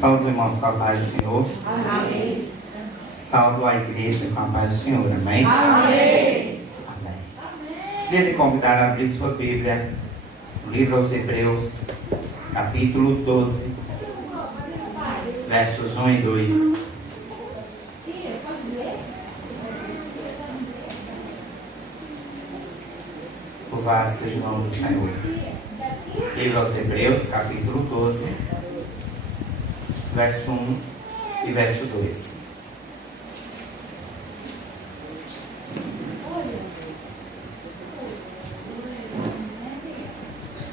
Saúde os irmãos com a paz do Senhor. Amém. Saúdo a igreja com a paz do Senhor. Amém? Amém. Amém. Queria lhe convidar a abrir sua Bíblia no livro aos Hebreus, capítulo 12, versos 1 e 2. Louvado seja o nome do Senhor. Livro aos Hebreus, capítulo 12, verso 1 e verso 2.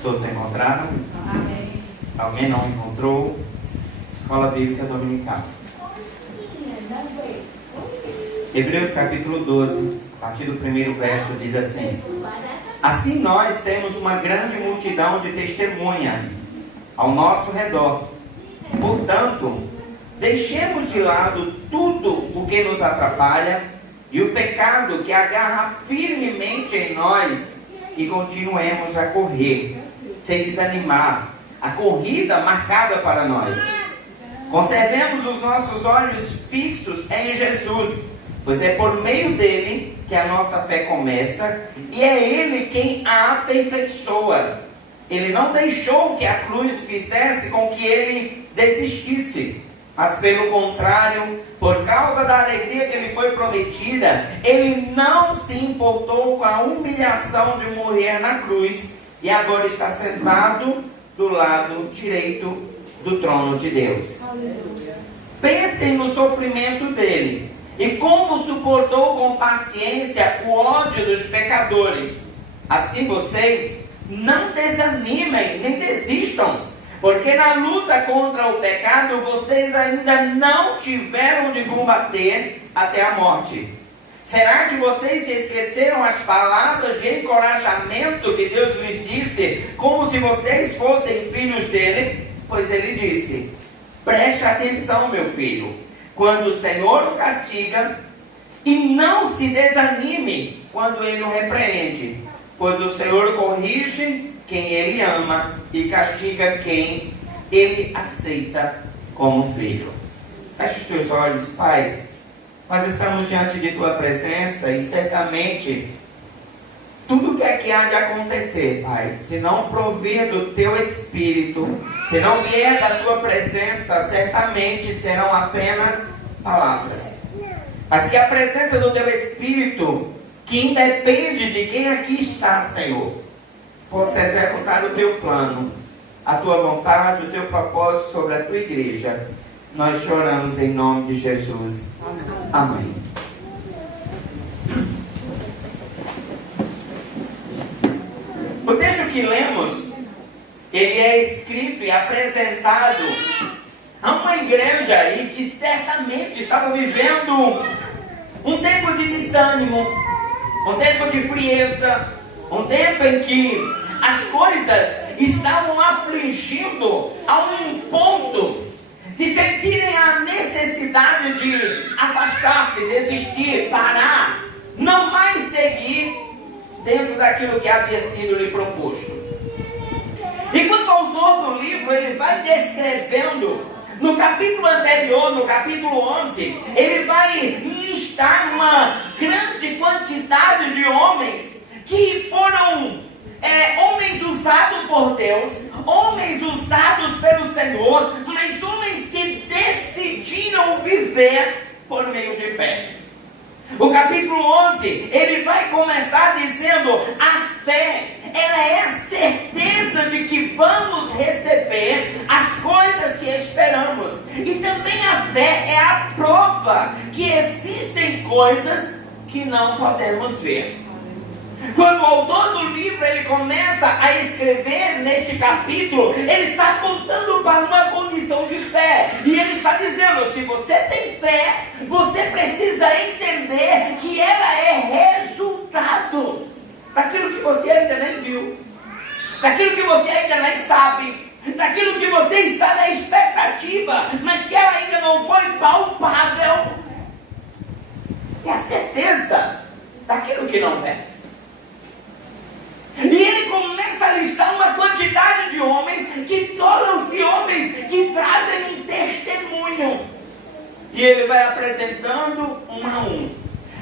Todos encontraram? Amém. Se alguém não encontrou, Escola Bíblica Dominical. Hebreus capítulo 12, a partir do primeiro verso, diz assim: assim nós temos uma grande multidão de testemunhas ao nosso redor. Portanto, deixemos de lado tudo o que nos atrapalha e o pecado que agarra firmemente em nós e continuemos a correr, sem desanimar, a corrida marcada para nós. Conservemos os nossos olhos fixos em Jesus, pois é por meio dele que a nossa fé começa e é ele quem a aperfeiçoa. Ele não deixou que a cruz fizesse com que ele desistisse, mas pelo contrário, por causa da alegria que lhe foi prometida, ele não se importou com a humilhação de morrer na cruz e agora está sentado do lado direito do trono de Deus. Aleluia. Pensem no sofrimento dele e como suportou com paciência o ódio dos pecadores. Assim vocês não desanimem nem desistam, porque na luta contra o pecado vocês ainda não tiveram de combater até a morte. Será que vocês se esqueceram as palavras de encorajamento que Deus lhes disse, como se vocês fossem filhos dele? Pois ele disse: preste atenção, meu filho, quando o Senhor o castiga, e não se desanime quando ele o repreende, pois o Senhor corrige quem ele ama e castiga quem ele aceita como filho. Feche os teus olhos, Pai. Nós estamos diante de tua presença e certamente tudo que é que há de acontecer, Pai, se não prover do teu Espírito, se não vier da tua presença, certamente serão apenas palavras. Mas que a presença do teu Espírito, que independe de quem aqui está, Senhor, possa executar o teu plano, a tua vontade, o teu propósito sobre a tua igreja. Nós choramos em nome de Jesus. Amém. O texto que lemos, ele é escrito e apresentado a uma igreja aí que certamente estava vivendo um tempo de desânimo, um tempo de frieza, um tempo em que as coisas estavam afligindo a um ponto de sentirem a necessidade de afastar-se, desistir, parar, não mais seguir dentro daquilo que havia sido lhe proposto. E quando o autor do livro ele vai descrevendo, no capítulo anterior, no capítulo 11, ele vai listar uma grande quantidade de homens que foram homens usados por Deus, homens usados pelo Senhor, mas homens que decidiram viver por meio de fé. O capítulo 11, ele vai começar dizendo: a fé, ela é a certeza de que vamos receber as coisas que esperamos. E também a fé é a prova que existem coisas que não podemos ver. Quando o autor do livro ele começa a escrever neste capítulo, ele está apontando para uma condição de fé. E ele está dizendo: se você tem fé, você precisa entender que ela é resultado daquilo que você ainda nem viu, daquilo que você ainda nem sabe, daquilo que você está na expectativa, mas que ela ainda não foi palpável. É a certeza daquilo que não vemos. E ele começa a listar uma quantidade quantidade de homens que tornam-se homens que trazem um testemunho. E ele vai apresentando um a um.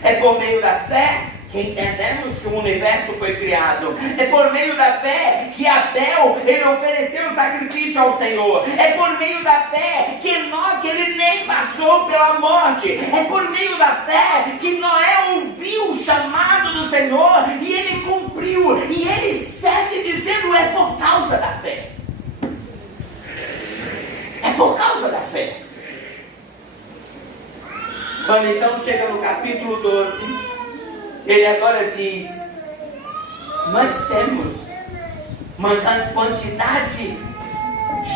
É por meio da fé que entendemos que o universo foi criado. É por meio da fé que Abel, ele ofereceu o sacrifício ao Senhor. É por meio da fé que Enoque, ele nem passou pela morte. É por meio da fé que Noé ouviu o chamado do Senhor e ele cumpriu. E ele segue dizendo: é por causa da fé. É por causa da fé. Quando então chega no capítulo 12, ele agora diz: nós temos uma quantidade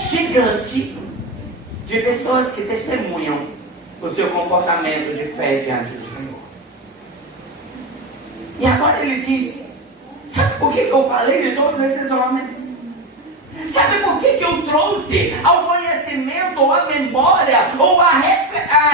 gigante de pessoas que testemunham o seu comportamento de fé diante do Senhor. E agora ele diz: sabe por que eu falei de todos esses homens? Sabe por que eu trouxe ao conhecimento, ou à memória, ou a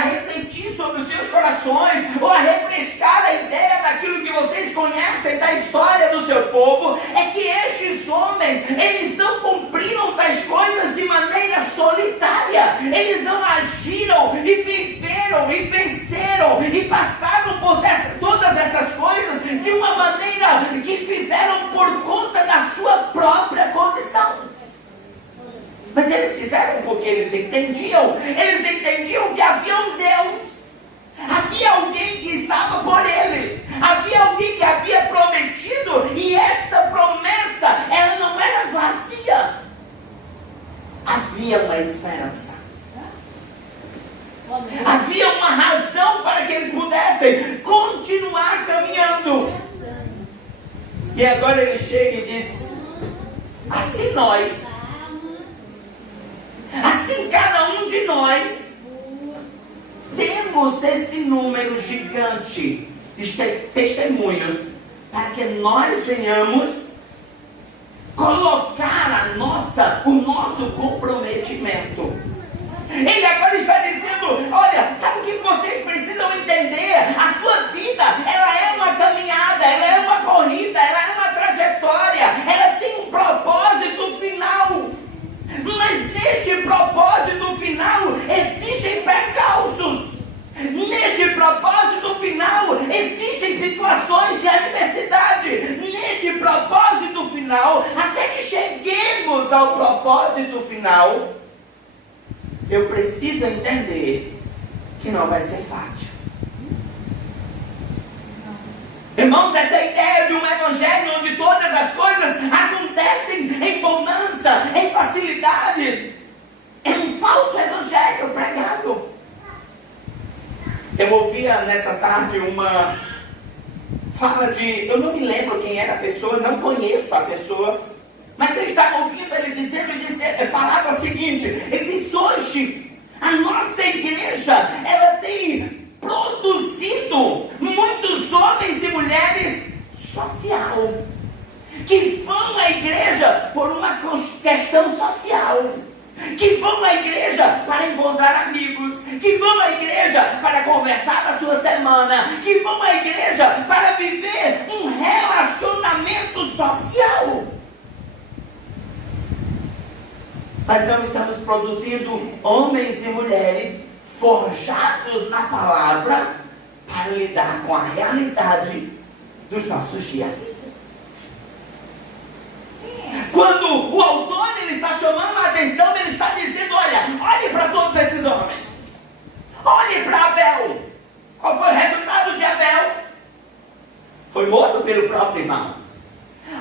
refletir sobre os seus corações, ou a refrescar a ideia daquilo que vocês conhecem da história do seu povo? É que estes homens, eles não cumpriram tais coisas de maneira solitária. Eles não agiram e viveram e venceram e passaram por todas essas coisas de uma maneira que fizeram por conta da sua própria condição. Mas eles fizeram porque eles entendiam que havia um Deus, havia alguém que estava por eles, havia alguém que havia prometido, e essa promessa, ela não era vazia, havia uma esperança, havia uma razão para que eles pudessem continuar caminhando. E agora ele chega e diz: assim cada um de nós temos esse número gigante de testemunhos para que nós venhamos colocar o nosso comprometimento. Ele agora está dizendo: olha, sabe o que vocês precisam entender? A sua vida, ela é uma caminhada, ela é uma corrida, ela é uma trajetória, ela tem um propósito final. Mas neste propósito final existem percalços. Neste propósito final existem situações de adversidade. Neste propósito final, até que cheguemos ao propósito final, eu preciso entender que não vai ser fácil. Irmãos, essa ideia de um evangelho onde todas as coisas acontecem em bonança, em facilidades, é um falso evangelho pregado. Eu ouvia nessa tarde uma fala de, eu não me lembro quem era a pessoa, não conheço a pessoa, mas eu estava ouvindo ele dizendo, falava o seguinte: ele disse: hoje a nossa igreja, ela tem produzido muitos homens e mulheres social, que vão à igreja por uma questão social, que vão à igreja para encontrar amigos, que vão à igreja para conversar da sua semana, que vão à igreja para viver um relacionamento social. Mas não estamos produzindo homens e mulheres forjados na palavra para lidar com a realidade dos nossos dias. Quando o autor ele está chamando a atenção, ele está dizendo: olhe para todos esses homens, olhe para Abel. Qual foi o resultado de Abel? Foi morto pelo próprio irmão.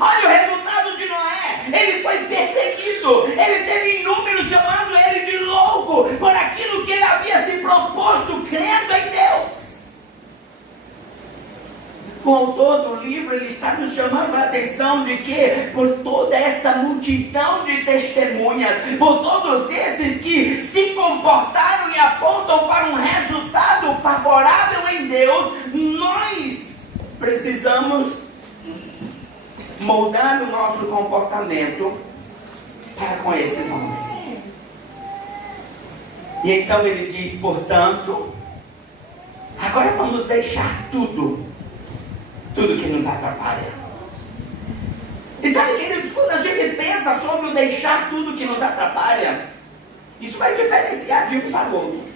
Olha o resultado de Noé: ele foi perseguido, ele teve inúmeros chamando ele de louco por aquilo que ele havia se proposto crendo em Deus. O autor do livro, ele está nos chamando a atenção de que por toda essa multidão de testemunhas, por todos esses que se comportaram e apontam para um resultado favorável em Deus, nós precisamos moldar o nosso comportamento para com esses homens. E então ele diz: portanto, agora vamos deixar tudo que nos atrapalha. E sabe, queridos, quando a gente pensa sobre o deixar tudo que nos atrapalha, isso vai diferenciar de um para o outro.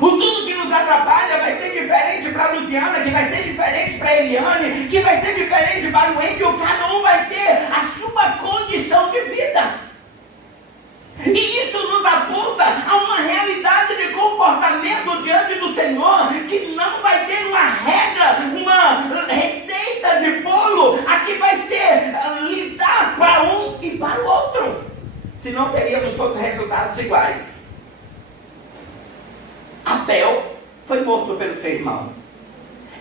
O tudo que nos atrapalha vai ser diferente para a Luciana, que vai ser diferente para a Eliane, que vai ser diferente para o Êndio. Cada um vai ter a sua condição de vida. E isso nos aponta a uma realidade de comportamento diante do Senhor, que não vai ter uma regra, uma receita de bolo, aqui vai ser lidar para um e para o outro. Senão teríamos todos resultados iguais. Abel foi morto pelo seu irmão.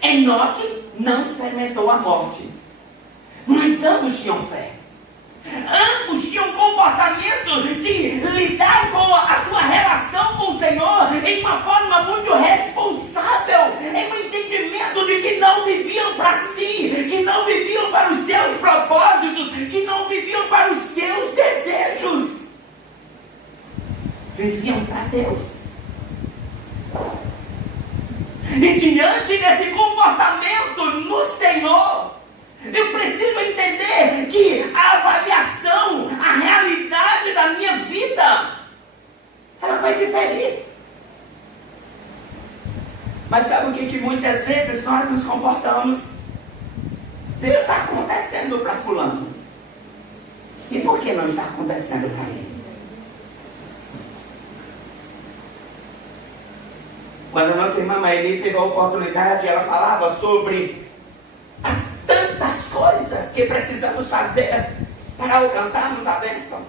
Enoque não experimentou a morte. Mas ambos tinham fé. Ambos tinham um comportamento de lidar com a sua relação com o Senhor em uma forma muito responsável, em um entendimento de que não viviam para si, que não viviam para os seus propósitos, que não viviam para os seus desejos. Viviam para Deus. E diante desse comportamento no Senhor, eu preciso entender que a avaliação, a realidade da minha vida, ela vai diferir. Mas sabe o que muitas vezes nós nos comportamos? Deus está acontecendo para fulano. E por que não está acontecendo para ele? Quando a nossa irmã Maeli teve a oportunidade, ela falava sobre as tantas coisas que precisamos fazer para alcançarmos a bênção.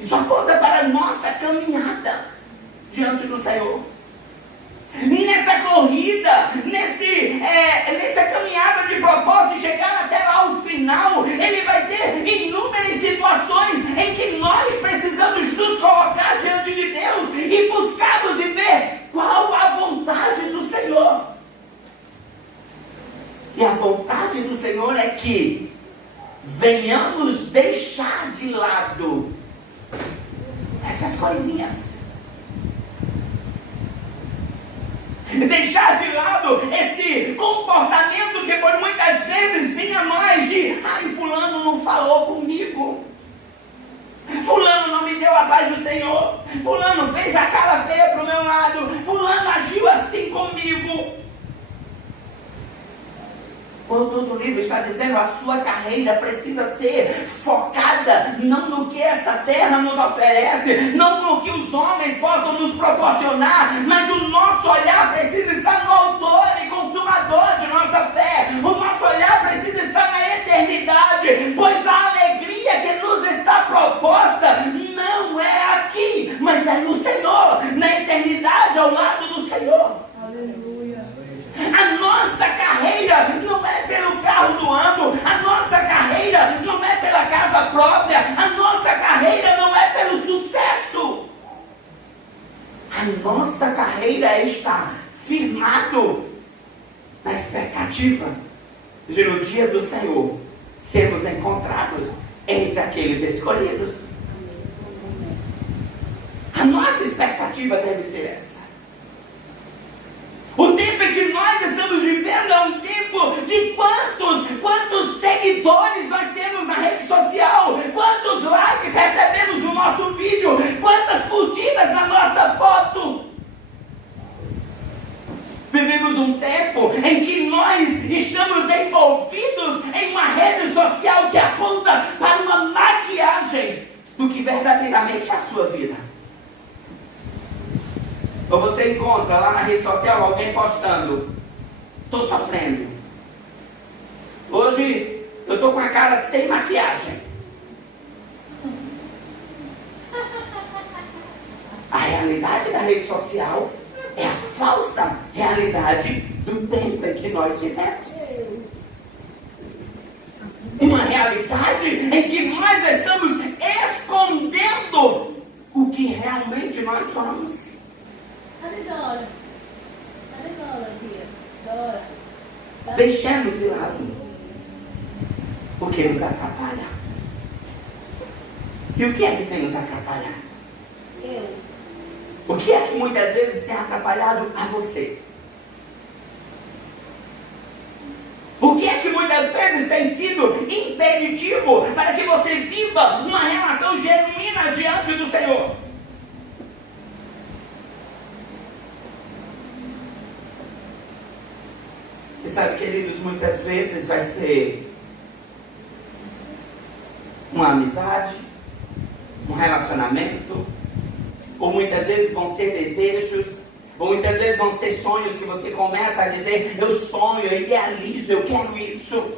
Isso aponta para a nossa caminhada diante do Senhor. Nessa corrida, nessa caminhada de propósito, de chegar até lá ao final, ele vai ter inúmeras situações em que nós precisamos nos colocar diante de Deus e buscarmos e ver qual a vontade do Senhor. E a vontade do Senhor é que venhamos deixar de lado essas coisinhas. Deixar de lado esse comportamento que por muitas vezes vinha mais de fulano não falou comigo, fulano não me deu a paz do Senhor, fulano fez a cara feia para o meu lado, fulano agiu assim comigo. O autor do livro está dizendo: a sua carreira precisa ser focada não no que essa terra nos oferece, não no que os homens possam nos proporcionar, mas o nosso olhar precisa estar no autor e consumador de nossa fé. O nosso olhar precisa estar na eternidade, pois a alegria que nos está proposta não é aqui, mas é no Senhor, na eternidade ao lado do Senhor. A nossa carreira não é pelo carro do ano, a nossa carreira não é pela casa própria, a nossa carreira não é pelo sucesso. A nossa carreira é estar firmado na expectativa de no dia do Senhor sermos encontrados entre aqueles escolhidos. A nossa expectativa deve ser essa. O tempo em que nós estamos vivendo é um tempo de quantos seguidores nós temos na rede social, quantos likes recebemos no nosso vídeo, quantas curtidas na nossa foto. Vivemos um tempo em que nós estamos envolvidos em uma rede social que aponta para uma maquiagem do que verdadeiramente é a sua vida. Ou você encontra lá na rede social alguém postando: estou sofrendo. Hoje eu estou com a cara sem maquiagem. A realidade da rede social é a falsa realidade do tempo em que nós vivemos. Uma realidade em que nós estamos escondendo o que realmente nós somos. Cadê Dora? Cadê Dora, tia? Dora. Deixemos de lado o que nos atrapalha. E o que é que tem nos atrapalhado? O que é que muitas vezes tem atrapalhado a você? O que é que muitas vezes vezes tem sido impeditivo para que você viva uma relação genuína diante do Senhor. E sabe, queridos, muitas vezes vai ser uma amizade, um relacionamento, ou muitas vezes vão ser desejos, ou muitas vezes vão ser sonhos que você começa a dizer: eu sonho, eu idealizo, eu quero isso.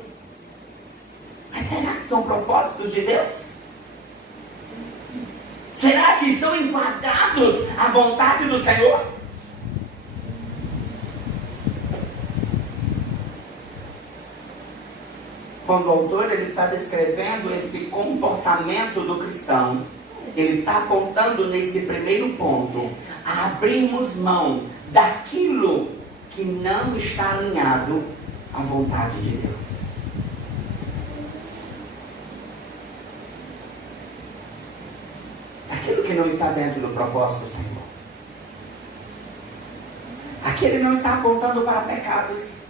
Mas será que são propósitos de Deus? Será que estão enquadrados à vontade do Senhor? Quando o autor ele está descrevendo esse comportamento do cristão, ele está apontando nesse primeiro ponto a abrirmos mão daquilo que não está alinhado à vontade de Deus. Daquilo que não está dentro do propósito do Senhor. Aqui ele não está apontando para pecados.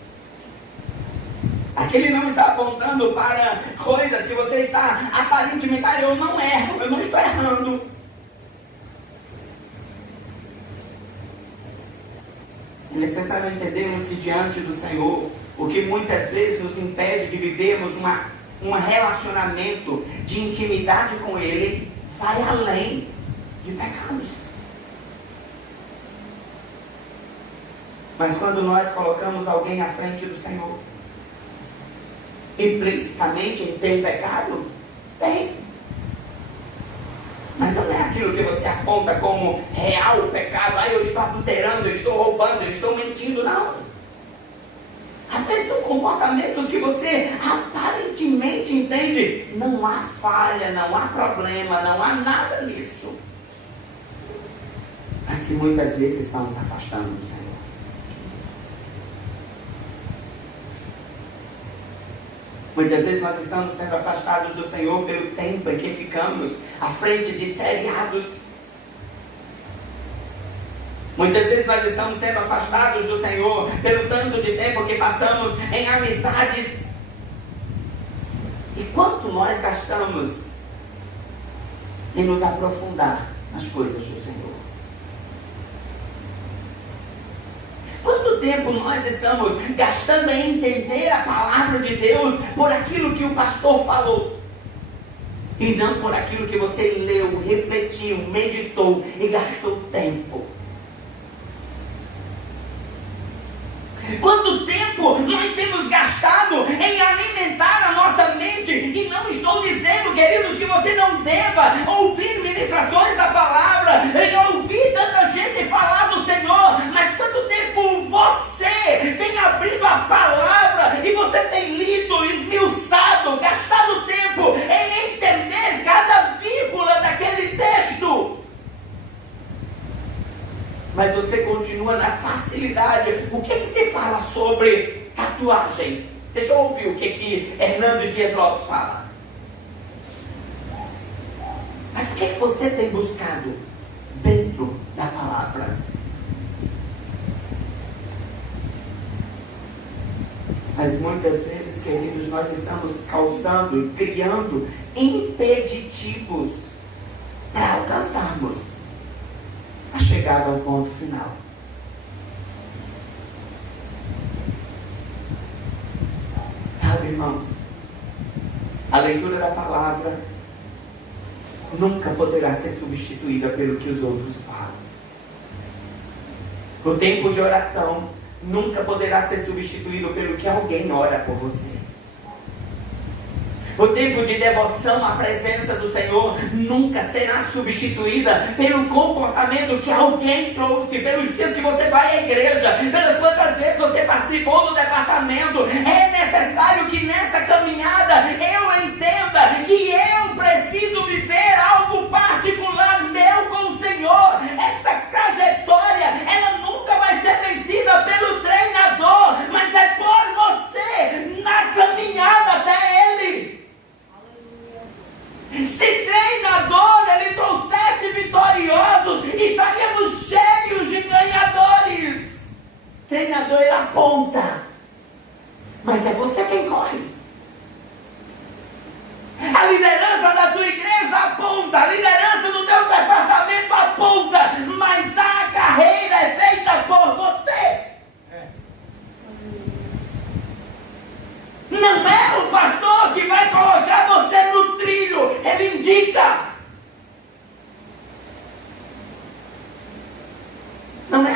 Aqui ele não está apontando para coisas que você está aparentemente: eu não erro, eu não estou errando. É necessário entendermos que diante do Senhor, o que muitas vezes nos impede de vivermos um relacionamento de intimidade com Ele, vai além de pecados. Mas quando nós colocamos alguém à frente do Senhor, implicitamente tem pecado? Tem. Mas não é aquilo que você aponta como real pecado. Eu estou adulterando, eu estou roubando, eu estou mentindo. Não. Às vezes são comportamentos que você aparentemente entende: não há falha, não há problema, não há nada nisso. Mas que muitas vezes estão nos afastando do Senhor. Muitas vezes nós estamos sendo afastados do Senhor pelo tempo em que ficamos à frente de seriados. Muitas vezes nós estamos sendo afastados do Senhor pelo tanto de tempo que passamos em amizades. E quanto nós gastamos em nos aprofundar nas coisas do Senhor? Quanto tempo nós estamos gastando em entender a palavra de Deus por aquilo que o pastor falou, e não por aquilo que você leu, refletiu, meditou e gastou tempo? Quanto tempo nós temos gastado em alimentar a nossa mente? E não estou dizendo, queridos, que você não deva ouvir ministrações da palavra, e ouvir tanta gente falar do Senhor, mas quanto tempo você tem abrido a palavra e você tem lido, esmiuçado, gastado tempo em entender cada vírgula daquele texto? Mas você continua na facilidade. O que se fala sobre tatuagem? Deixa eu ouvir o que Hernandes Dias Lopes fala. Mas o que você tem buscado dentro da palavra? Mas muitas vezes, queridos, nós estamos criando impeditivos para alcançarmos a chegada ao ponto final. Sabe, irmãos, a leitura da palavra nunca poderá ser substituída pelo que os outros falam. O tempo de oração nunca poderá ser substituído pelo que alguém ora por você. O tempo de devoção à presença do Senhor nunca será substituída pelo comportamento que alguém trouxe, pelos dias que você vai à igreja, pelas quantas vezes você participou do departamento. É necessário que nessa caminhada eu entenda que eu preciso viver algo particular meu com o Senhor. Essa trajetória, ela nunca vai ser vencida pelo treinador, mas é por você na caminhada até Ele. Se treinador ele trouxesse vitoriosos, estaríamos cheios de ganhadores. Treinador ele aponta, mas é você quem corre.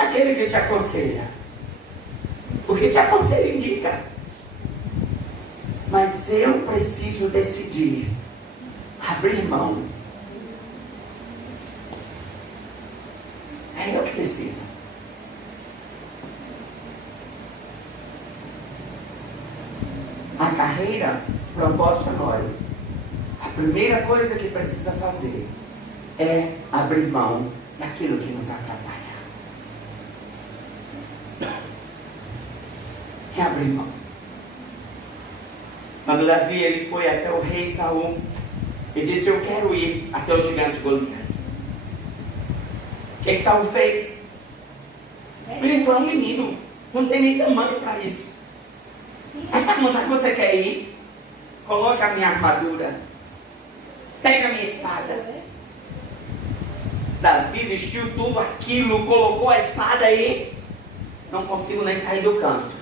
aquele que te aconselha. Porque te aconselha indica. Mas eu preciso decidir abrir mão. É eu que decido. A carreira proposta a nós. A primeira coisa que precisa fazer é abrir mão daquilo que nos atrapalha. É abrir mão. Quando Davi ele foi até o rei Saul e disse: eu quero ir até o gigante Golias. O que Saul fez? Ele é um menino, não tem nem tamanho para isso. Mas tá bom, já que você quer ir, coloca a minha armadura, pega a minha espada. Davi vestiu tudo aquilo, colocou a espada e não consigo nem sair do canto.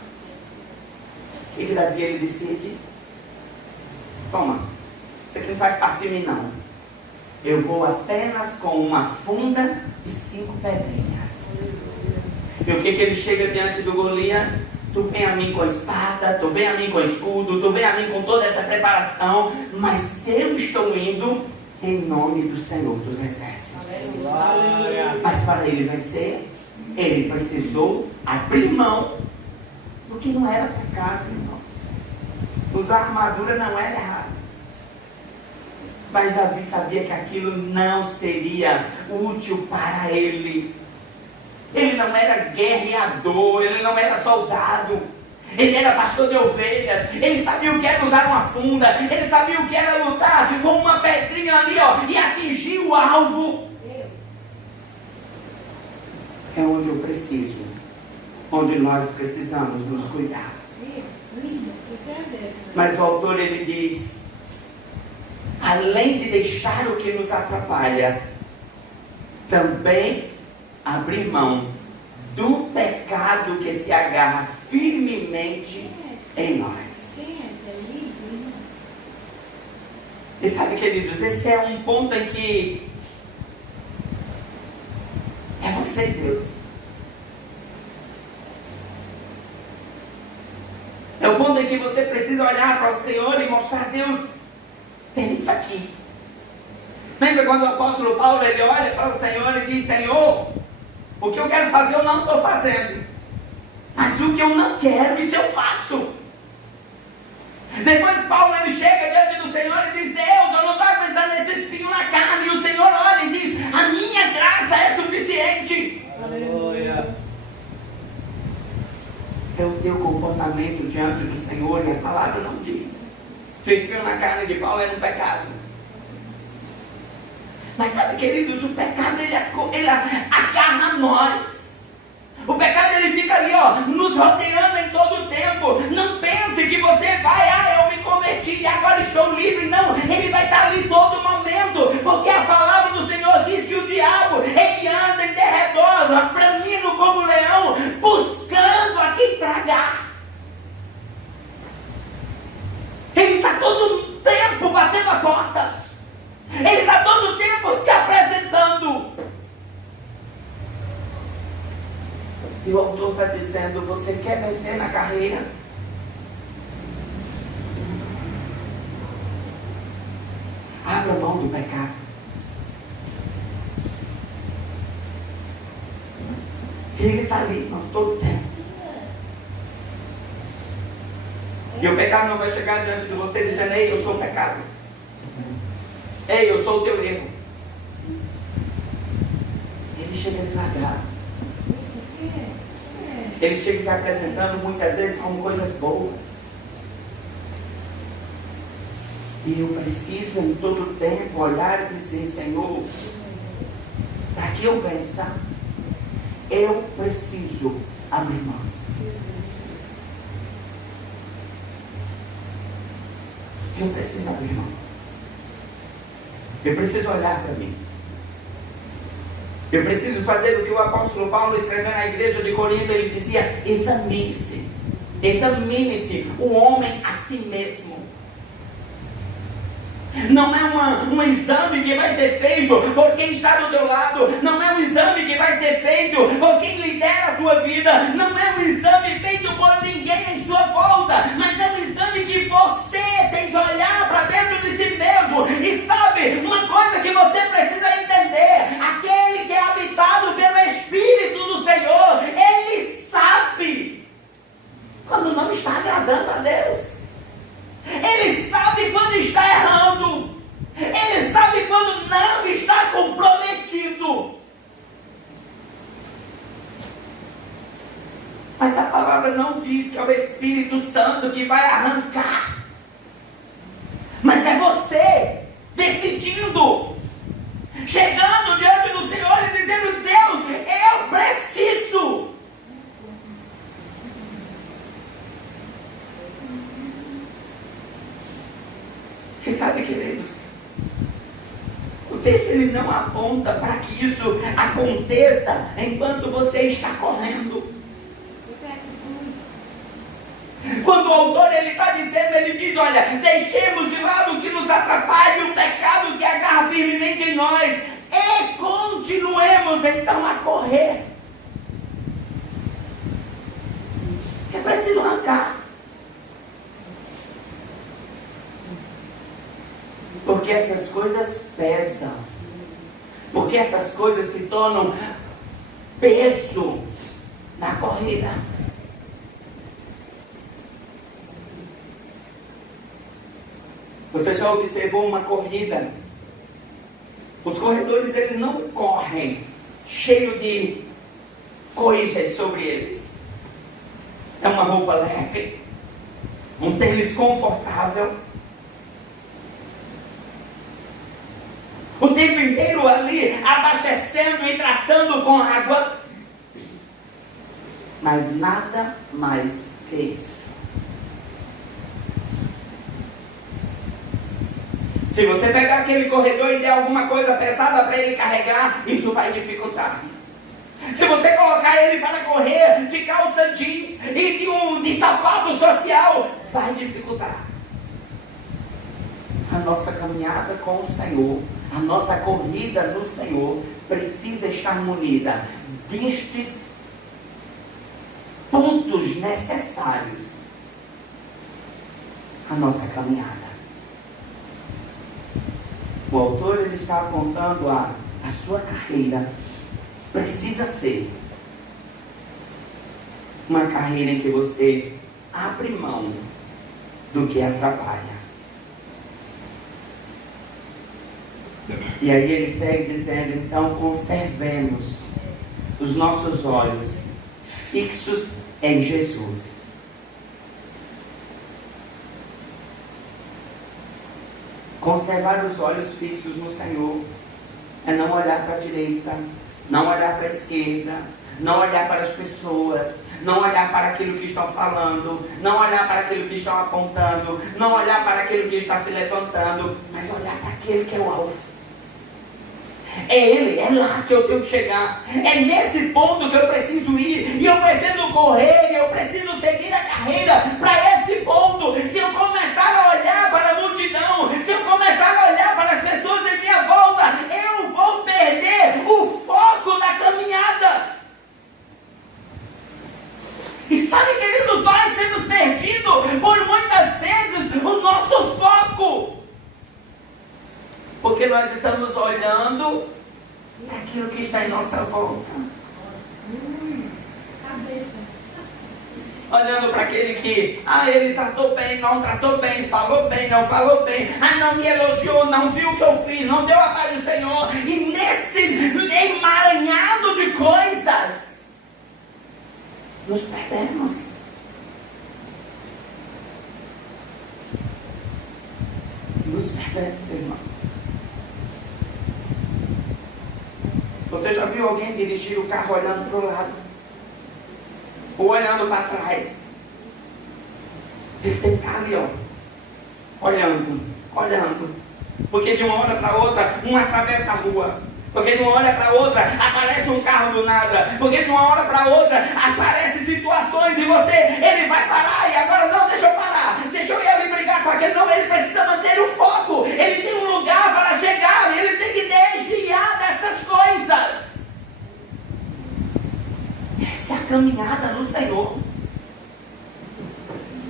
O que Davi ele decide? Toma, isso aqui não faz parte de mim não. Eu vou apenas com uma funda e 5 pedrinhas. E o que ele chega diante do Golias? Tu vem a mim com a espada, tu vem a mim com o escudo, tu vem a mim com toda essa preparação, mas eu estou indo em nome do Senhor dos Exércitos. Mas para ele vencer, ele precisou abrir mão do que não era pecado, irmãos. Usar armadura não era errado. Mas Davi sabia que aquilo não seria útil para ele. Ele não era guerreador, ele não era soldado. Ele era pastor de ovelhas. Ele sabia o que era usar uma funda. Ele sabia o que era lutar com uma pedrinha ali, ó, e atingir o alvo. É onde eu preciso, onde nós precisamos nos cuidar. Mas o autor ele diz: além de deixar o que nos atrapalha, também abrir mão do pecado que se agarra firmemente em nós. E sabe, queridos, esse é um ponto em que é você e Deus. É o ponto em que você precisa olhar para o Senhor e mostrar a Deus: tem isso aqui. Lembra quando o apóstolo Paulo ele olha para o Senhor e diz: Senhor, o que eu quero fazer eu não estou fazendo, mas o que eu não quero, isso eu faço. Depois Paulo ele chega diante do Senhor e diz: Deus, eu não estou aguentando esse espinho na carne. E o Senhor olha e diz: a minha graça é suficiente. Aleluia. É o teu comportamento diante do Senhor, e a palavra não diz. Se o espinho na carne de Paulo era um pecado. Mas sabe, queridos, o pecado ele agarra nós. O pecado ele fica ali, ó, nos rodeando em todo o tempo. Não pense que você vai: eu me converti e agora estou livre. Não, ele vai estar ali todo momento, porque a palavra do Senhor diz que o diabo ele anda em derredor, bramindo como leão, buscando a quem tragar. Ele está todo o tempo batendo a porta. Ele está todo o tempo se apresentando. E o autor está dizendo: você quer vencer na carreira? Abra mão do pecado. Ele está ali, irmãos, todo o tempo. E o pecado não vai chegar diante de você dizendo: ei, eu sou o pecado. Ei, eu sou o teu erro. Ele chega devagar. Ele chega se apresentando muitas vezes como coisas boas. E eu preciso em todo tempo olhar e dizer: Senhor, para que eu vença, eu preciso abrir mão. Eu preciso abrir mão. Eu preciso olhar para mim. Eu preciso fazer o que o apóstolo Paulo escreveu na igreja de Corinto. Ele dizia: examine-se. Examine-se o homem a si mesmo. Não é um exame que vai ser feito por quem está do teu lado. Não é um exame que vai ser feito por quem lhe quer a tua vida. Não é um exame feito por ninguém em sua volta, mas é um exame que você tem que olhar para dentro de si mesmo. E sabe, uma coisa que você precisa entender: aquele que é habitado pelo Espírito do Senhor, ele sabe quando não está agradando a Deus. Ele sabe quando está errando. Ele sabe quando não está comprometido. Mas a palavra não diz que é o Espírito Santo que vai arrancar. Mas é você decidindo, chegando diante do Senhor e dizendo: Deus, eu preciso. E sabe, queridos, o texto ele não aponta para que isso aconteça enquanto você está correndo. Quando o autor ele está dizendo, ele diz: olha, deixemos de lado o que nos atrapalha, o pecado que agarra firmemente em nós, e continuemos então a correr. É preciso arrancar. Porque essas coisas pesam. Porque essas coisas se tornam peso na corrida. Você já observou uma corrida? Os corredores, eles não correm cheio de coisas sobre eles. É uma roupa leve, um tênis confortável, o tempo inteiro ali abastecendo e tratando com água, mas nada mais que isso. Se você pegar aquele corredor e der alguma coisa pesada para ele carregar, isso vai dificultar. Se você colocar ele para correr de calça jeans e de sapato social, vai dificultar. A nossa caminhada com o Senhor, a nossa corrida no Senhor, precisa estar munida destes pontos necessários à nossa caminhada. O autor ele está apontando a sua carreira precisa ser uma carreira em que você abre mão do que atrapalha. E aí ele segue dizendo: então conservemos os nossos olhos fixos em Jesus. Conservar os olhos fixos no Senhor é não olhar para a direita, não olhar para a esquerda, não olhar para as pessoas, não olhar para aquilo que estão falando, não olhar para aquilo que estão apontando, não olhar para aquilo que está se levantando, mas olhar para aquele que é o alvo. É Ele, é lá que eu tenho que chegar, é nesse ponto que eu preciso ir, e eu preciso correr, e eu preciso seguir a carreira para esse ponto. Se eu começar a olhar para a multidão, se eu começar a olhar para as pessoas em minha volta, eu vou perder o foco da caminhada. E sabe, queridos, nós temos perdido por muitas vezes o nosso foco. Porque nós estamos olhando para aquilo que está em nossa volta. Olhando para aquele que, ele tratou bem, não tratou bem, falou bem, não falou bem, não me elogiou, não viu o que eu fiz, não deu a paz do Senhor. E nesse emaranhado de coisas, nos perdemos. Nos perdemos, irmãos. Você já viu alguém dirigir o carro olhando para o lado? Ou olhando para trás? Ele tem que estar ali, olhando. Porque de uma hora para outra, um atravessa a rua. Porque de uma hora para outra, aparece um carro do nada. Porque de uma hora para outra, aparecem situações e ele vai parar. E agora, não, deixa eu parar. Deixa eu ir ali brigar com aquele. Não, ele precisa manter o foco. Ele tem um lugar para chegar. Ele tem que desviar dessas coisas. Essa é a caminhada no Senhor.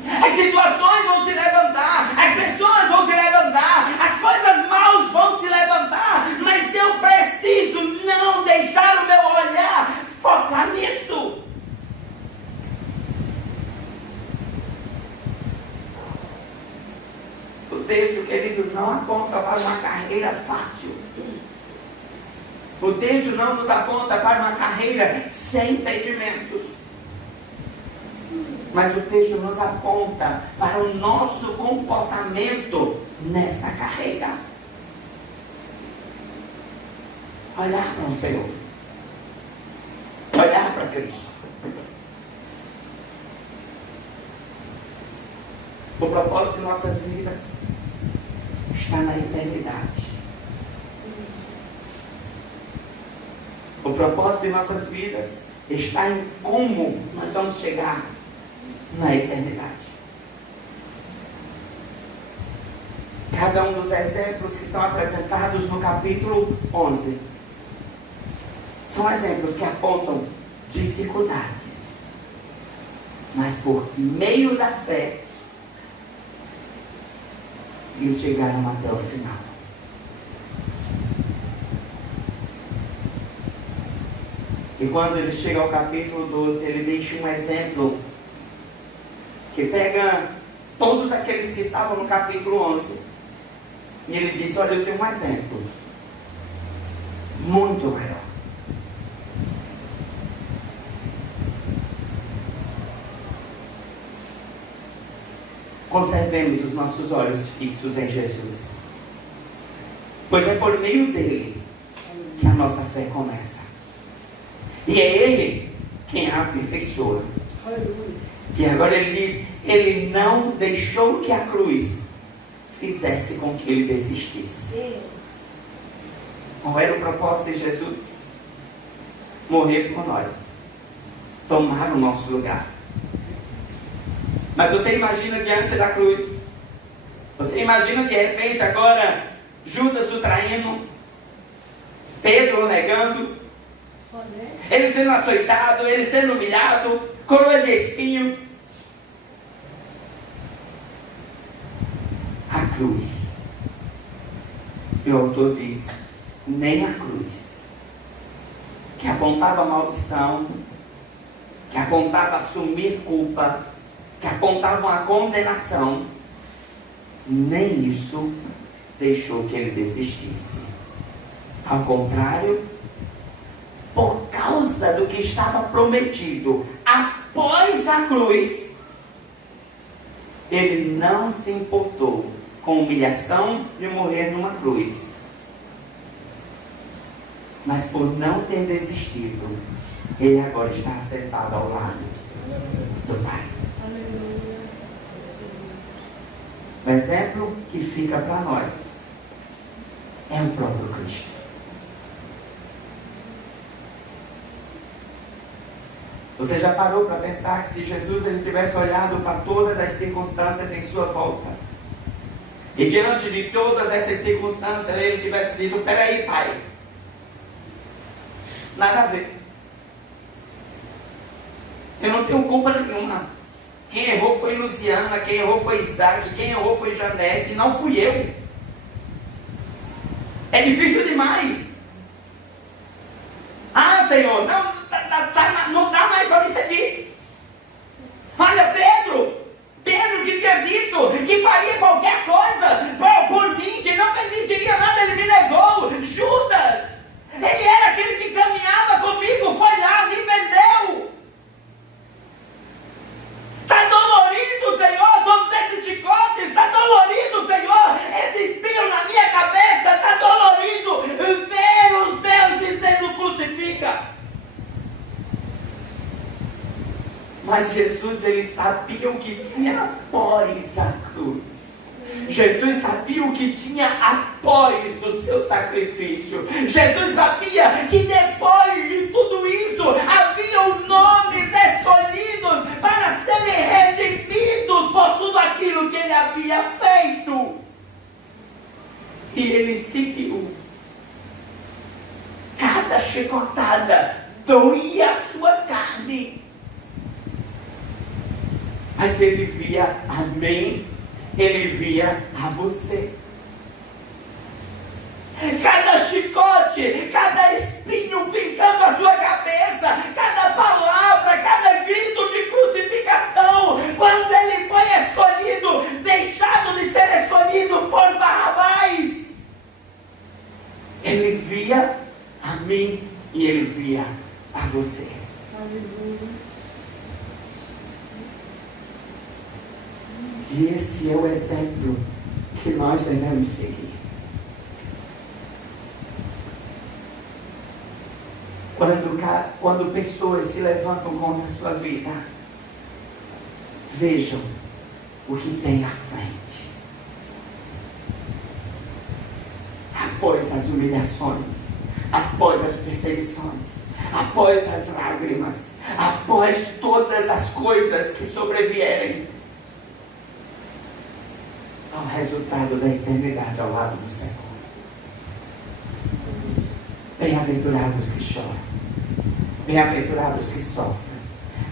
As situações vão se levantar, as pessoas vão se levantar, as coisas maus vão se levantar, mas eu preciso não deixar o meu olhar focar nisso. O texto, queridos, não aponta para uma carreira fácil. O texto não nos aponta para uma carreira sem impedimentos. Mas o texto nos aponta para o nosso comportamento nessa carreira. Olhar para o Senhor. Olhar para Cristo. O propósito de nossas vidas está na eternidade. O propósito de nossas vidas está em como nós vamos chegar na eternidade. Cada um dos exemplos que são apresentados no capítulo 11 são exemplos que apontam dificuldades, mas por meio da fé eles chegaram até o final. E quando ele chega ao capítulo 12, ele deixa um exemplo que pega todos aqueles que estavam no capítulo 11 e ele diz: olha, eu tenho um exemplo muito maior. Conservemos os nossos olhos fixos em Jesus, pois é por meio dele que a nossa fé começa. E é Ele quem a aperfeiçoa. E agora ele diz: Ele não deixou que a cruz fizesse com que ele desistisse. Qual era o propósito de Jesus? Morrer por nós. Tomar o nosso lugar. Mas você imagina diante da cruz. Você imagina de repente agora Judas o traindo, Pedro o negando, ele sendo açoitado, ele sendo humilhado, coroa de espinhos. A cruz. E o autor diz: nem a cruz, que apontava a maldição, que apontava assumir culpa, que apontava uma condenação, nem isso deixou que ele desistisse. Ao contrário, por causa do que estava prometido após a cruz, ele não se importou com a humilhação de morrer numa cruz. Mas por não ter desistido, ele agora está sentado ao lado do Pai. O exemplo que fica para nós é o próprio Cristo. Você já parou para pensar que se Jesus ele tivesse olhado para todas as circunstâncias em sua volta, e diante de todas essas circunstâncias ele tivesse dito: peraí, Pai, nada a ver, eu não tenho culpa nenhuma, quem errou foi Luciana, quem errou foi Isaac, quem errou foi Janete, não fui eu. É difícil demais. Ah, Senhor, não dá mais para me seguir. Olha, Pedro que tinha dito que faria qualquer coisa por mim, que não permitiria nada, ele me negou. Judas, ele era aquele que caminhava comigo, foi lá, me vendeu. Está dolorido, Senhor, todos esses chicotes, está dolorido, Senhor, esse espinho na minha cabeça, está dolorido ver os meus dizendo: crucifica. Mas Jesus, ele sabia o que tinha após a cruz. Jesus sabia o que tinha após o seu sacrifício. Jesus sabia que depois de tudo isso, haviam nomes escolhidos para serem redimidos por tudo aquilo que ele havia feito. E ele seguiu. Cada chicotada doía a sua carne. Mas ele via a mim, ele via a você. Cada chicote, cada espinho vincando a sua cabeça, cada palavra, cada grito de crucificação, quando ele foi escolhido, deixado de ser escolhido por Barrabás, ele via a mim e ele via a você. E esse é o exemplo que nós devemos seguir. Quando pessoas se levantam contra a sua vida, vejam o que tem à frente. Após as humilhações, após as perseguições, após as lágrimas, após todas as coisas que sobrevierem, ao resultado da eternidade ao lado do Senhor. Bem-aventurados que choram, bem-aventurados que sofrem,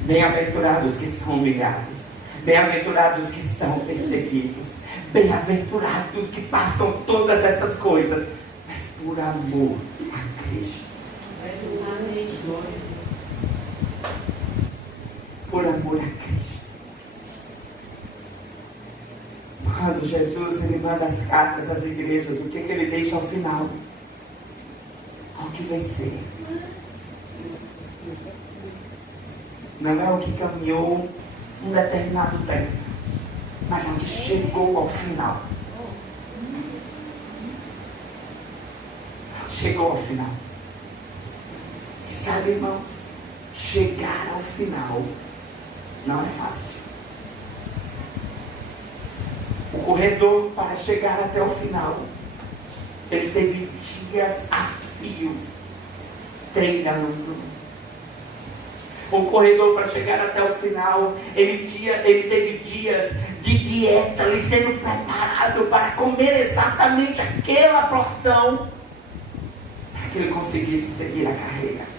bem-aventurados que são humilhados, bem-aventurados que são perseguidos, bem-aventurados que passam todas essas coisas, mas por amor a Cristo. Por amor a Cristo. Quando Jesus ele manda as cartas às igrejas, o que ele deixa ao final? Ao que vencer. Não é o que caminhou um determinado tempo, mas ao que chegou ao final. Chegou ao final. E sabe, irmãos, chegar ao final não é fácil. O corredor para chegar até o final, ele teve dias a fio treinando. O corredor para chegar até o final, ele teve dias de dieta, ele sendo preparado para comer exatamente aquela porção, para que ele conseguisse seguir a carreira.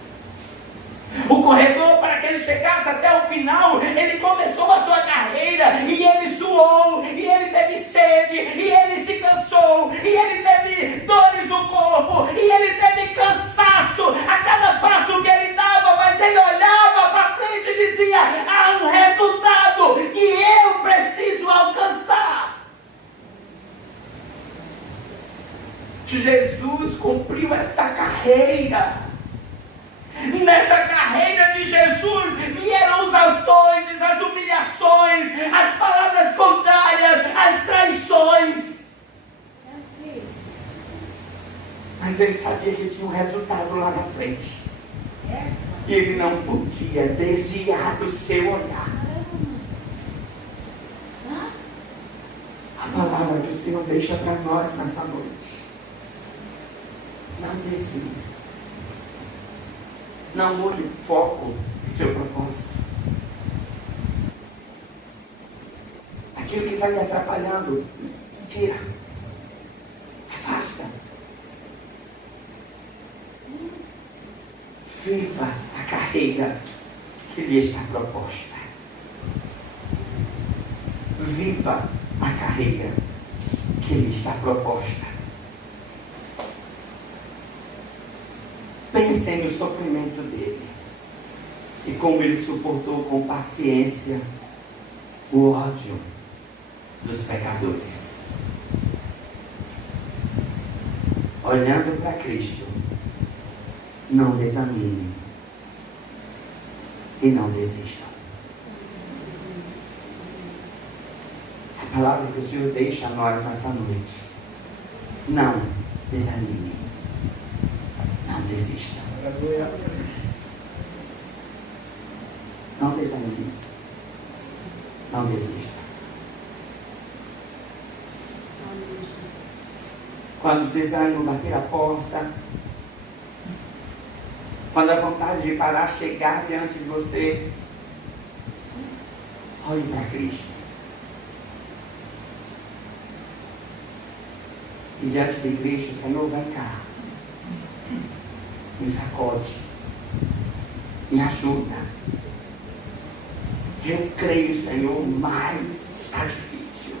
O corredor, para que ele chegasse até o final, ele começou a sua carreira, e ele suou, e ele teve sede, e ele se cansou, e ele teve dores no corpo, e ele teve cansaço a cada passo que ele dava, mas ele olhava para frente e dizia: há um resultado que eu preciso alcançar. Jesus cumpriu essa carreira. Nessa carreira de Jesus vieram os açoites, as humilhações, as palavras contrárias, as traições. Mas ele sabia que tinha um resultado lá na frente. E ele não podia desviar do seu olhar. A palavra que o Senhor deixa para nós nessa noite: não desvie. Não mude o foco do seu propósito. Aquilo que está lhe atrapalhando, tira. Afasta. Viva a carreira que lhe está proposta. Viva a carreira que lhe está proposta. Pensem no sofrimento dele e como ele suportou com paciência o ódio dos pecadores. Olhando para Cristo, não desanime e não desistam. A palavra que o Senhor deixa a nós nessa noite: não desanime. Não desista. Não desanime. Não desista. Quando o desânimo bater a porta, quando a vontade de parar chegar diante de você, olhe para Cristo. E diante de Cristo, Senhor, vem cá. Me sacode, me ajuda, Eu creio, Senhor, mas está difícil.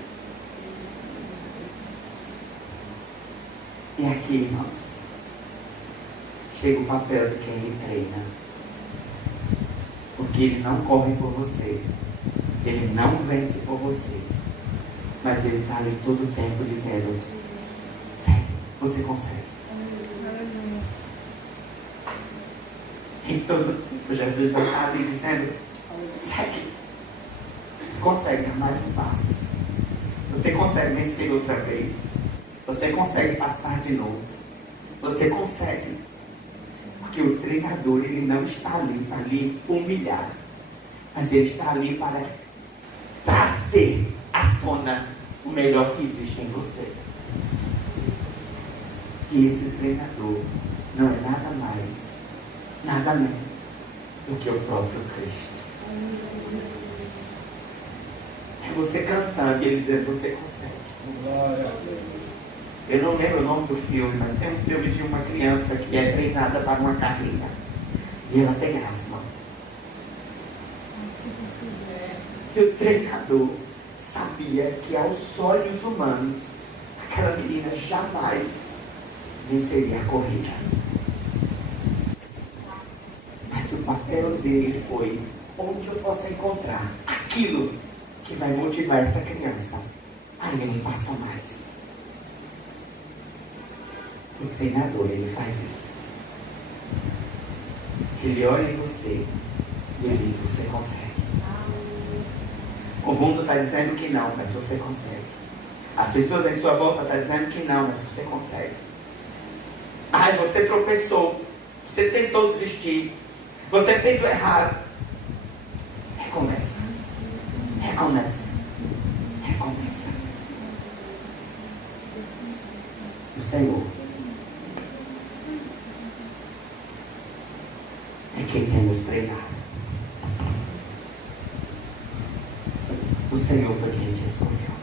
E aqui, irmãos, chega o papel de quem Ele treina. Porque Ele não corre por você. Ele não vence por você. Mas Ele está ali todo o tempo dizendo: segue, você consegue. Em todo tempo Jesus vai estar ali dizendo: segue. Você consegue dar mais um passo. Você consegue vencer outra vez. Você consegue passar de novo. Você consegue. Porque o treinador, ele não está ali para lhe humilhar. Mas ele está ali para trazer à tona o melhor que existe em você. E esse treinador não é nada mais, nada menos do que o próprio Cristo. É você cansando e ele dizendo: você consegue. Eu não lembro o nome do filme, mas tem um filme de uma criança que é treinada para uma carreira. E ela tem asma. E o treinador sabia que aos olhos humanos, aquela menina jamais venceria a corrida. Mas o papel dele foi: onde eu posso encontrar aquilo que vai motivar essa criança a ir um passo a mais. O treinador, ele faz isso. Ele olha em você e ele diz: você consegue. O mundo está dizendo que não, mas você consegue. As pessoas em sua volta estão dizendo que não, mas você consegue. Ai, você tropeçou. Você tentou desistir. Você fez o errado. Recomeça. Recomeça. Recomeça. O Senhor é quem tem nos treinado. O Senhor foi quem te escolheu.